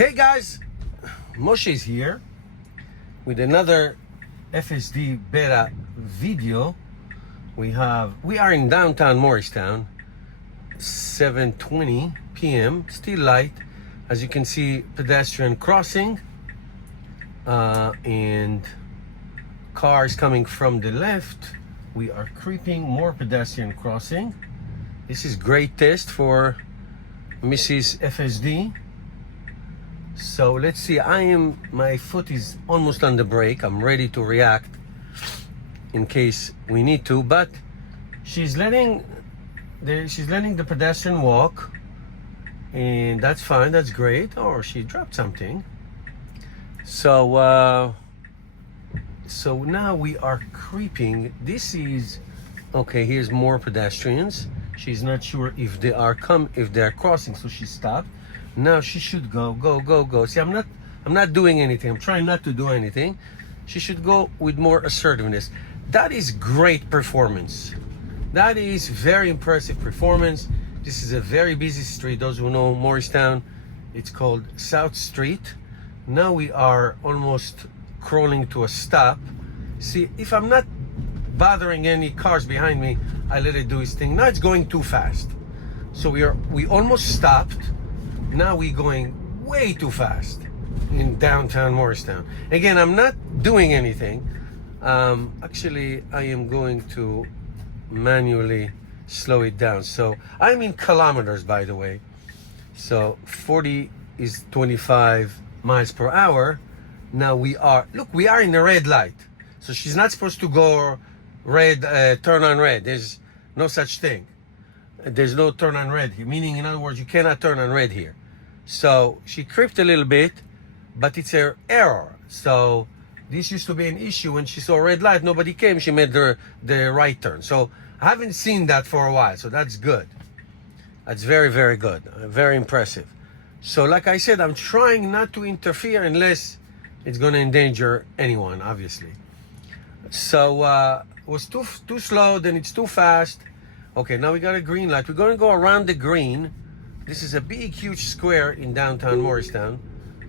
Hey guys, Moshe is here with another FSD beta video. We are in downtown Morristown, 7:20 p.m. Still light, as you can see, pedestrian crossing, and cars coming from the left. We are creeping, more pedestrian crossing. This is great test for Mrs. FSD. So let's see, my foot is almost on the brake. I'm ready to react in case we need to, but she's letting the pedestrian walk, and that's fine, that's great. Or she dropped something. So now we are creeping. This is okay. Here's more pedestrians. She's not sure if they are crossing, so she stopped. Now she should go. See, I'm not doing anything. I'm trying not to do anything. She should go with more assertiveness. That is great performance. That is very impressive performance. This is a very busy street. Those who know Morristown, it's called South Street. Now we are almost crawling to a stop. See, if I'm not bothering any cars behind me, I let it do its thing. Now it's going too fast. So we almost stopped. Now we're going way too fast in downtown Morristown. Again, I'm not doing anything. Actually, I am going to manually slow it down. So I'm in kilometers, by the way. So 40 is 25 miles per hour. Now we are in the red light. So she's not supposed to go red, turn on red. There's no such thing. There's no turn on red here, meaning, in other words, you cannot turn on red here. So she creeped a little bit, but it's her error. So this used to be an issue. When she saw a red light, nobody came, she made the right turn. So I haven't seen that for a while, so that's good. That's very, very good, very impressive. So like I said, I'm trying not to interfere unless it's going to endanger anyone, obviously. So it was too slow, then it's too fast. Okay, now we got a green light. We're going to go around the green. This is a big, huge square in downtown Morristown.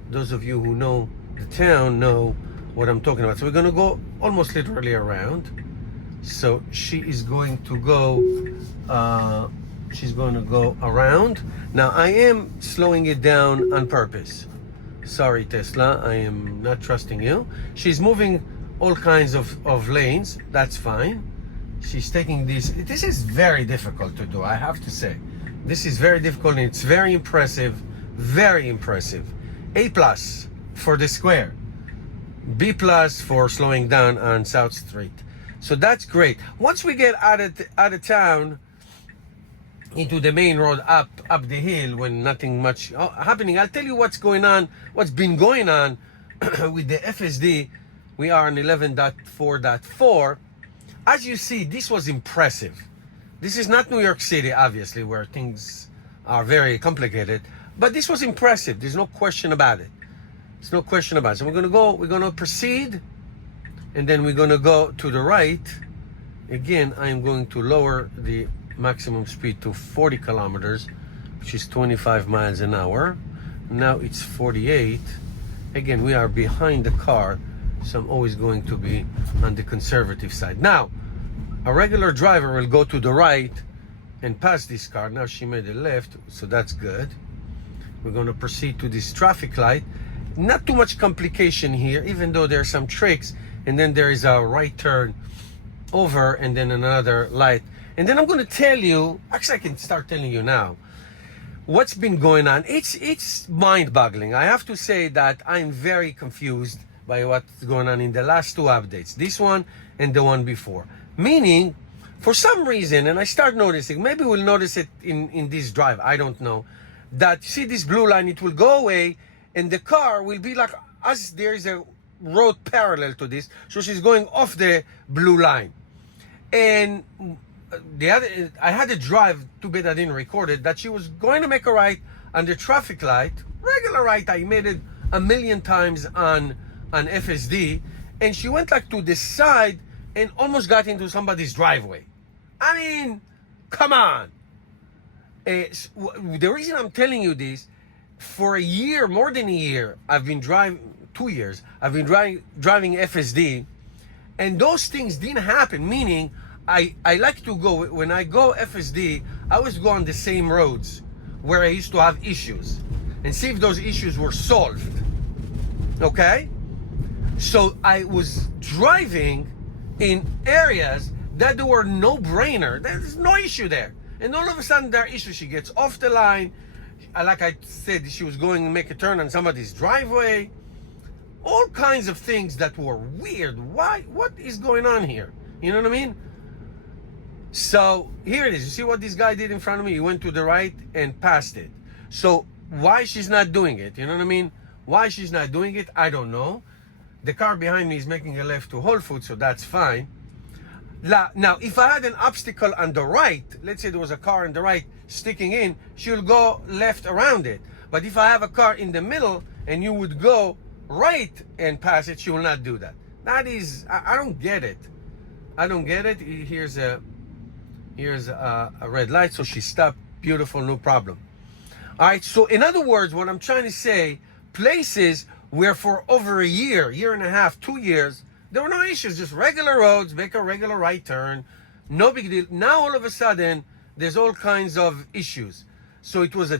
Those of you who know the town know what I'm talking about. So we're going to go almost literally around. So she is going to go, she's going to go around. Now I am slowing it down on purpose. Sorry, Tesla, I am not trusting you. She's moving all kinds of lanes. That's fine. She's taking this. This is very difficult to do, I have to say. This is very difficult, and it's very impressive. Very impressive. A+ for the square. B+ for slowing down on South Street. So that's great. Once we get out of town into the main road, up the hill, when nothing much happening, I'll tell you what's been going on with the FSD. We are on 11.4.4. As you see, this was impressive. This is not New York City, obviously, where things are very complicated, but this was impressive. There's no question about it. There's no question about it. So we're going to proceed, and then we're going to go to the right. Again, I am going to lower the maximum speed to 40 kilometers, which is 25 miles an hour. Now it's 48. Again, we are behind the car, so I'm always going to be on the conservative side. Now, a regular driver will go to the right and pass this car. Now she made a left, so that's good. We're going to proceed to this traffic light. Not too much complication here, even though there are some tricks. And then there is a right turn over, and then another light. And then I'm going to tell you, actually I can start telling you now, what's been going on. It's mind-boggling. I have to say that I'm very confused by what's going on in the last two updates. This one and the one before. Meaning, for some reason, and I start noticing, maybe we'll notice it in this drive, I don't know, that see this blue line, it will go away, and the car will be like, as there is a road parallel to this, so she's going off the blue line. And I had a drive, too bad I didn't record it, that she was going to make a right on the traffic light, regular right, I made it a million times on FSD, and she went like to the side and almost got into somebody's driveway. I mean, come on. The reason I'm telling you this, for a year, more than a year, I've been driving, 2 years, I've been driving FSD, and those things didn't happen, meaning I like to go, when I go FSD, I always go on the same roads where I used to have issues and see if those issues were solved. Okay? So I was driving in areas that there were no-brainer. There's no issue there. And all of a sudden there are issues. She gets off the line. Like I said, she was going to make a turn on somebody's driveway. All kinds of things that were weird. Why? What is going on here? You know what I mean? So here it is. You see what this guy did in front of me? He went to the right and passed it. So why she's not doing it? You know what I mean? Why she's not doing it, I don't know. The car behind me is making a left to Whole Foods, so that's fine. Now, if I had an obstacle on the right, let's say there was a car on the right sticking in, she'll go left around it. But if I have a car in the middle and you would go right and pass it, she will not do that. That is, I don't get it. I don't get it. Here's a red light, so she stopped. Beautiful, no problem. All right, so in other words, what I'm trying to say, places where for over a year, year and a half, 2 years, there were no issues, just regular roads, make a regular right turn, no big deal. Now all of a sudden, there's all kinds of issues. So it was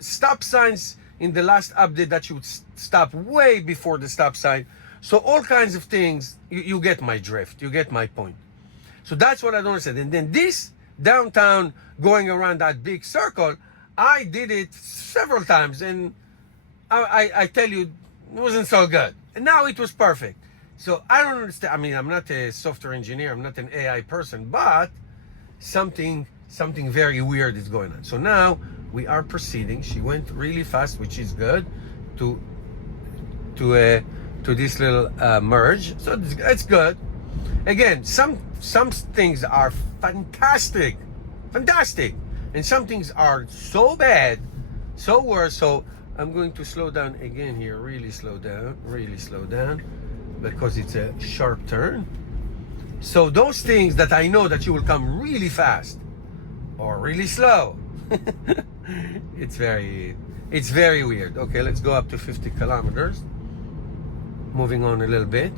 stop signs in the last update that you would stop way before the stop sign. So all kinds of things, you get my drift, you get my point. So that's what I don't understand. And then this downtown going around that big circle, I did it several times, and I tell you, it wasn't so good. And now it was perfect. So I don't understand. I mean, I'm not a software engineer, I'm not an AI person, but something very weird is going on. So now we are proceeding. She went really fast, which is good, to this little merge. So it's good. Again, some things are fantastic, and some things are so bad, so worse. So I'm going to slow down again here, really slow down, because it's a sharp turn. So those things that I know that you will come really fast or really slow, it's very weird. Okay, let's go up to 50 kilometers. Moving on a little bit.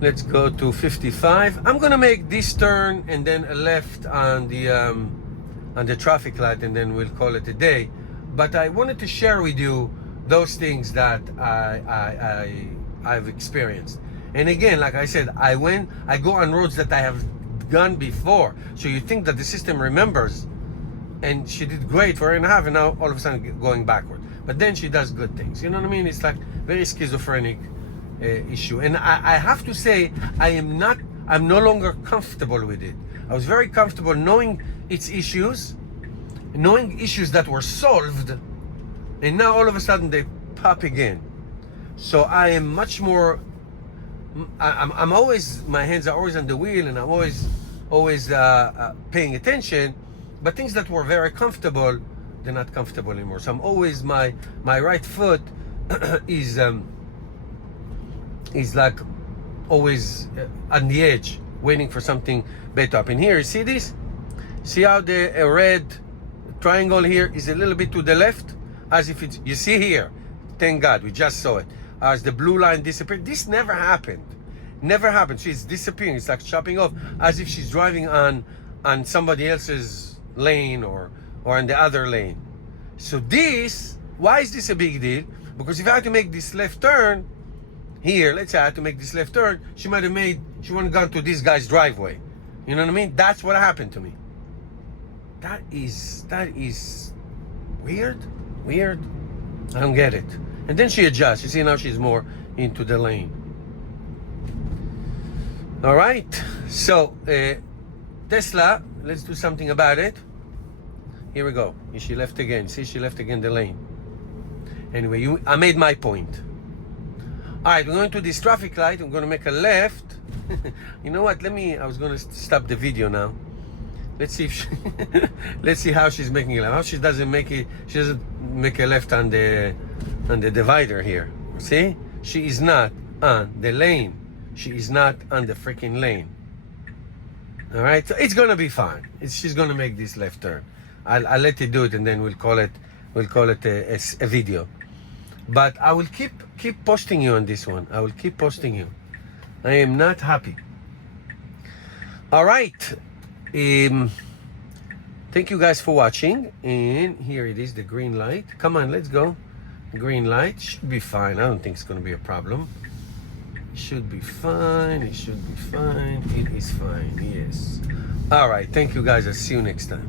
Let's go to 55. I'm gonna make this turn and then a left on the traffic light, and then we'll call it a day. But I wanted to share with you those things that I've experienced. And again, like I said, I go on roads that I have gone before. So you think that the system remembers, and she did great for 1.5, and now all of a sudden going backward. But then she does good things. You know what I mean? It's like very schizophrenic issue. And I have to say, I'm no longer comfortable with it. I was very comfortable knowing its issues, knowing issues that were solved, and now all of a sudden they pop again. So I am much more, I'm always, my hands are always on the wheel, and I'm always paying attention. But things that were very comfortable, they're not comfortable anymore. So I'm always, my right foot is like always on the edge, waiting for something bad to happen. Here, you see this? See how the red triangle here is a little bit to the left? As if it's, you see here, thank God, we just saw it. As the blue line disappeared. This never happened. Never happened. She's disappearing. It's like chopping off, as if she's driving on somebody else's lane or in the other lane. So this, why is this a big deal? Because if I had to make this left turn here, let's say I had to make this left turn, she wouldn't have gone to this guy's driveway. You know what I mean? That's what happened to me. That is weird. I don't get it. And then she adjusts. You see, now she's more into the lane. All right. So Tesla, let's do something about it. Here we go. She left again. See, she left again the lane. Anyway, I made my point. All right, we're going to this traffic light. I'm going to make a left. You know what? I was going to stop the video now. Let's see if let's see how she's making a left. How she doesn't make a left on the divider here. See? She is not on the lane. She is not on the freaking lane. All right? So it's going to be fine. She's going to make this left turn. I'll let it do it, and then we'll call it we'll call it a video. But I will keep posting you on this one. I will keep posting you. I am not happy. All right. Thank you guys for watching. And here it is, the green light. Come on, let's go. Green light should be fine. I don't think it's going to be a problem. Should be fine. It should be fine. It is fine. Yes. All right. Thank you guys. I'll see you next time.